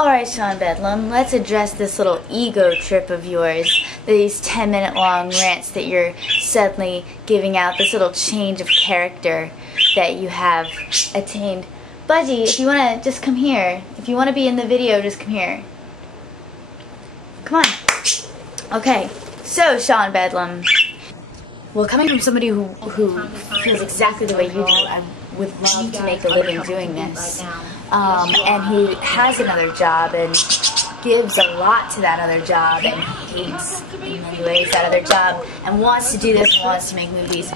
Alright, Sean Bedlam, let's address this little ego trip of yours, these 10-minute long rants that you're suddenly giving out, this little change of character that you have attained. Budgie, if you want to, just come here. If you want to be in the video, just come here. Come on. Okay, so Sean Bedlam, well, coming from somebody who feels exactly the way you do, I would love to make a living doing this. And who has another job and gives a lot to that other job and hates in many ways that other job and wants to do this and wants to make movies.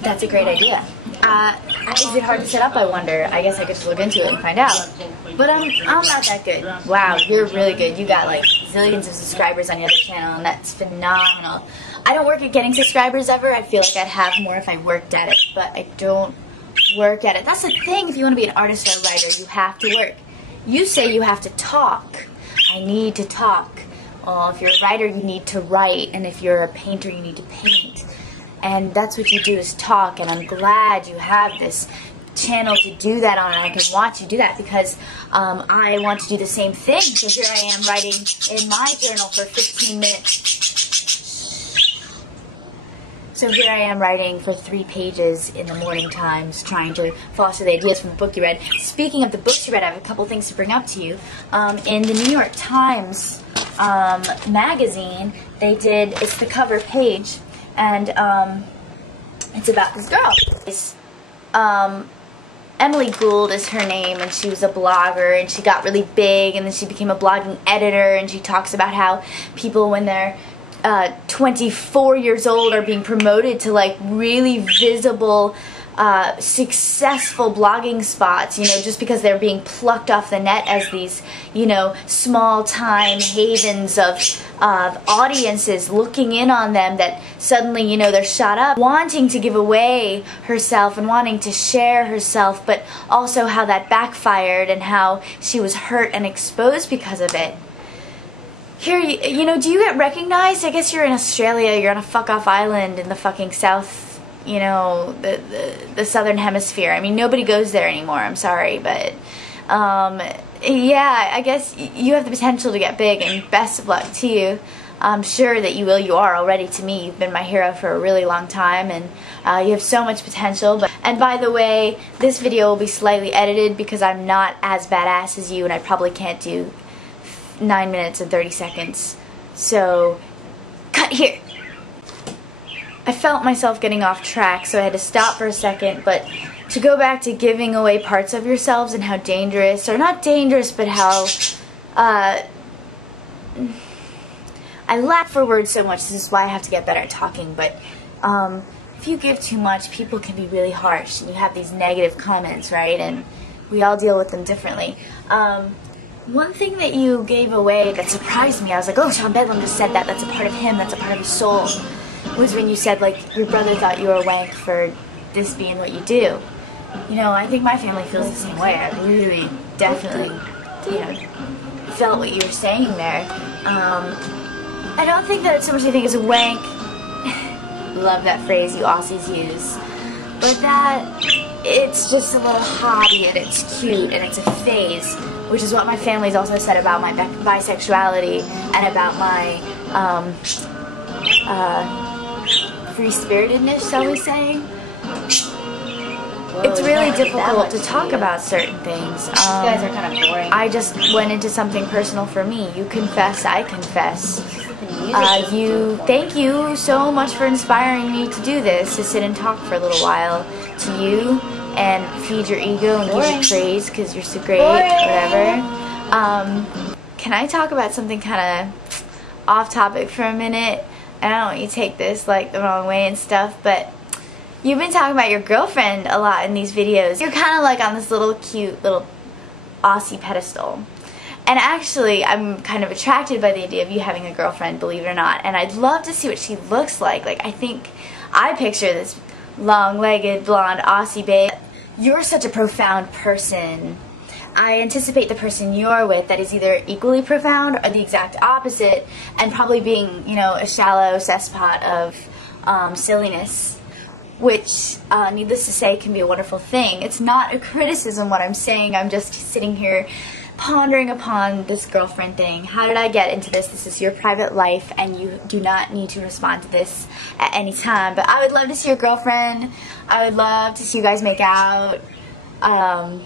That's a great idea. Is it hard to set up, I wonder? I guess I could just look into it and find out. But I'm not that good. Wow, you're really good. You got like zillions of subscribers on your other channel, and that's phenomenal. I don't work at getting subscribers ever. I feel like I'd have more if I worked at it, but I don't work at it. That's the thing. If you want to be an artist or a writer, you have to work. You say you have to talk. I need to talk. If you're a writer, you need to write, and if you're a painter, you need to paint. And that's what you do, is talk, and I'm glad you have this channel to do that on, and I can watch you do that because I want to do the same thing. So here I am writing in my journal for 15 minutes. So here I am writing for 3 pages in the morning times, trying to foster the ideas from the book you read. Speaking of the books you read, I have a couple things to bring up to you. In the New York Times magazine, they did, it's the cover page, and it's about this girl. Emily Gould is her name, and she was a blogger, and she got really big, and then she became a blogging editor, and she talks about how people, when they're 24 years old, are being promoted to like really visible, successful blogging spots, you know, just because they're being plucked off the net as these, you know, small-time havens of audiences looking in on them, that suddenly, you know, they're shot up, wanting to give away herself and wanting to share herself, but also how that backfired and how she was hurt and exposed because of it. Here, you know, do you get recognized? I guess you're in Australia, you're on a fuck-off island in the fucking south, you know, the southern hemisphere. I mean, nobody goes there anymore, I'm sorry, but, yeah, I guess you have the potential to get big, and best of luck to you. I'm sure that you will. You are already to me. You've been my hero for a really long time, and you have so much potential. And by the way, this video will be slightly edited because I'm not as badass as you, and I probably can't do 9 minutes and 30 seconds. So, cut here. I felt myself getting off track, so I had to stop for a second, but to go back to giving away parts of yourselves and how dangerous, or not dangerous, but how, I lack for words so much, this is why I have to get better at talking, but, if you give too much, people can be really harsh, and you have these negative comments, right, and we all deal with them differently. One thing that you gave away that surprised me, I was like, oh, Sean Bedlam just said that, that's a part of him, that's a part of his soul, was when you said, like, your brother thought you were a wank for this being what you do. You know, I think my family feels the same way. I really, definitely, you know, felt what you were saying there. I don't think that it's so much I think is a wank. Love that phrase you Aussies use. But that it's just a little hobby, and it's cute, and it's a phase, which is what my family's also said about my bisexuality and about my free-spiritedness, shall we say. It's really difficult to talk about certain things. You guys are kind of boring. I just went into something personal for me. You confess, I confess. Thank you so much for inspiring me to do this, to sit and talk for a little while to you and feed your ego and give you praise because you're so great, whatever. Can I talk about something kind of off topic for a minute? I don't want you to take this like the wrong way and stuff, but you've been talking about your girlfriend a lot in these videos. You're kind of like on this little cute little Aussie pedestal. And actually, I'm kind of attracted by the idea of you having a girlfriend, believe it or not. And I'd love to see what she looks like. Like, I picture this long-legged, blonde Aussie babe. You're such a profound person. I anticipate the person you're with that is either equally profound or the exact opposite, and probably being, you know, a shallow cesspot of silliness, which, needless to say, can be a wonderful thing. It's not a criticism what I'm saying. I'm just sitting here pondering upon this girlfriend thing. How did I get into this? This is your private life, and you do not need to respond to this at any time. But I would love to see your girlfriend. I would love to see you guys make out. I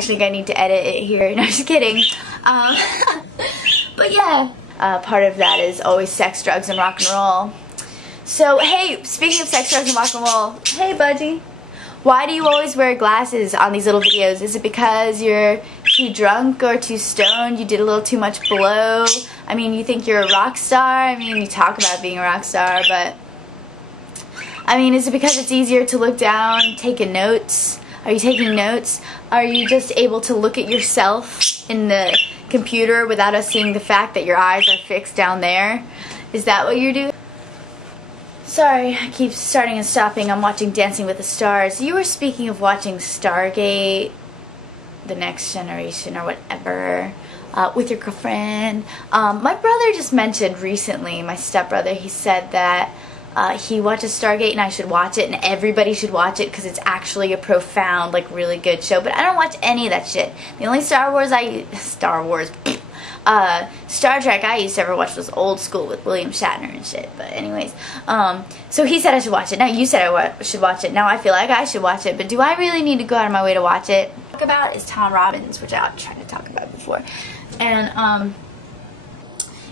think I need to edit it here. No, just kidding. But yeah, part of that is always sex, drugs, and rock and roll. So, hey, speaking of sex, drugs, and rock and roll, hey, Budgie. Why do you always wear glasses on these little videos? Is it because you're too drunk or too stoned? You did a little too much blow? I mean, you think you're a rock star? I mean, you talk about being a rock star, but... I mean, is it because it's easier to look down, taking notes? Are you taking notes? Are you just able to look at yourself in the computer without us seeing the fact that your eyes are fixed down there? Is that what you do? Sorry, I keep starting and stopping. I'm watching Dancing with the Stars. You were speaking of watching StarGate, The Next Generation, or whatever, with your girlfriend. My brother just mentioned recently, my stepbrother, he said that he watches StarGate and I should watch it and everybody should watch it because it's actually a profound, like, really good show. But I don't watch any of that shit. The only Star Trek I used to ever watch was Old School with William Shatner and shit. But anyways, so he said I should watch it. Now you said I should watch it. Now I feel like I should watch it. But do I really need to go out of my way to watch it? Talk about is Tom Robbins, which I've tried to talk about before. And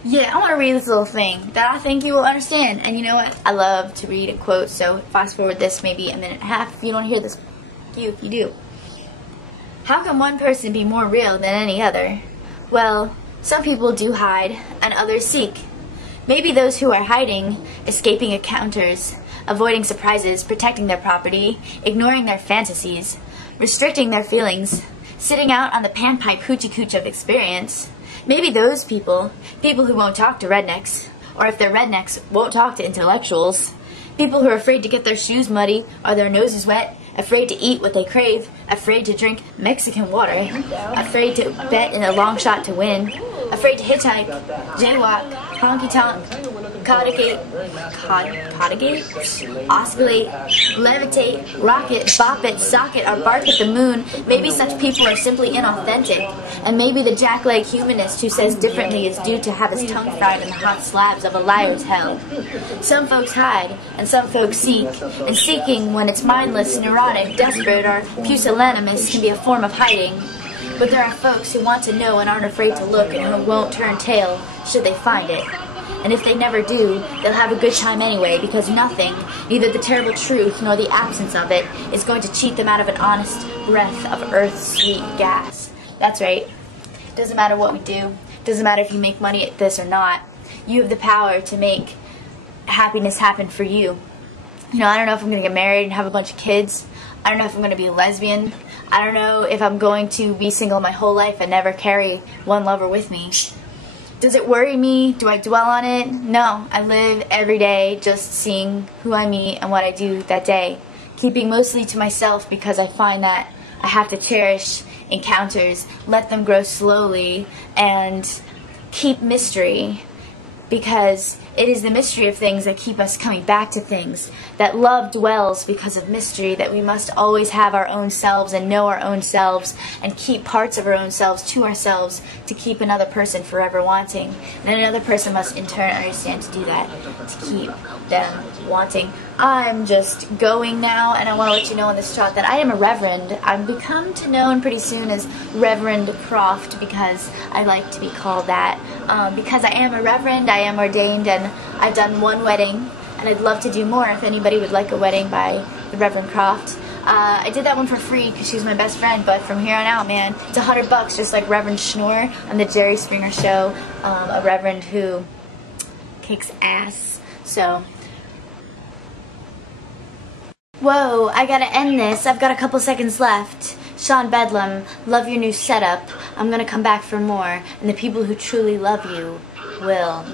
yeah, I want to read this little thing that I think you will understand. And you know what? I love to read and quote. So fast forward this maybe a minute and a half if you don't hear this. If you do. How can one person be more real than any other? Well, some people do hide, and others seek. Maybe those who are hiding, escaping encounters, avoiding surprises, protecting their property, ignoring their fantasies, restricting their feelings, sitting out on the panpipe hoochie cooch of experience. Maybe those people who won't talk to rednecks, or if they're rednecks, won't talk to intellectuals. People who are afraid to get their shoes muddy or their noses wet, afraid to eat what they crave, afraid to drink Mexican water, afraid to bet in a long shot to win, afraid to hitchhike, jaywalk, honky-tonk, cotigate, oscillate, levitate, rocket, bop it, sock it, or bark at the moon. Maybe such people are simply inauthentic, and maybe the jackleg humanist who says differently is due to have his tongue fried in the hot slabs of a liar's hell. Some folks hide, and some folks seek, and seeking, when it's mindless, neurotic, desperate, or pusillanimous, can be a form of hiding. But there are folks who want to know and aren't afraid to look, and who won't turn tail should they find it. And if they never do, they'll have a good time anyway, because nothing, neither the terrible truth nor the absence of it, is going to cheat them out of an honest breath of Earth's sweet gas. That's right. Doesn't matter what we do. Doesn't matter if you make money at this or not. You have the power to make happiness happen for you. You know, I don't know if I'm going to get married and have a bunch of kids. I don't know if I'm going to be a lesbian. I don't know if I'm going to be single my whole life and never carry one lover with me. Does it worry me? Do I dwell on it? No. I live every day just seeing who I meet and what I do that day. Keeping mostly to myself because I find that I have to cherish encounters, let them grow slowly, and keep mystery. Because it is the mystery of things that keep us coming back to things. That love dwells because of mystery, that we must always have our own selves and know our own selves and keep parts of our own selves to ourselves to keep another person forever wanting. And another person must in turn understand to do that, to keep them wanting. I'm just going now, and I want to let you know on this shot that I am a reverend. I'm become to known pretty soon as Reverend Croft because I like to be called that. Because I am a reverend, I am ordained, and I've done one wedding, and I'd love to do more if anybody would like a wedding by the Reverend Croft. I did that one for free because she was my best friend, but from here on out, man, it's $100 just like Reverend Schnorr on the Jerry Springer Show, a reverend who kicks ass. So, whoa, I gotta end this. I've got a couple seconds left. ABedlam, love your new setup. I'm gonna come back for more, and the people who truly love you will.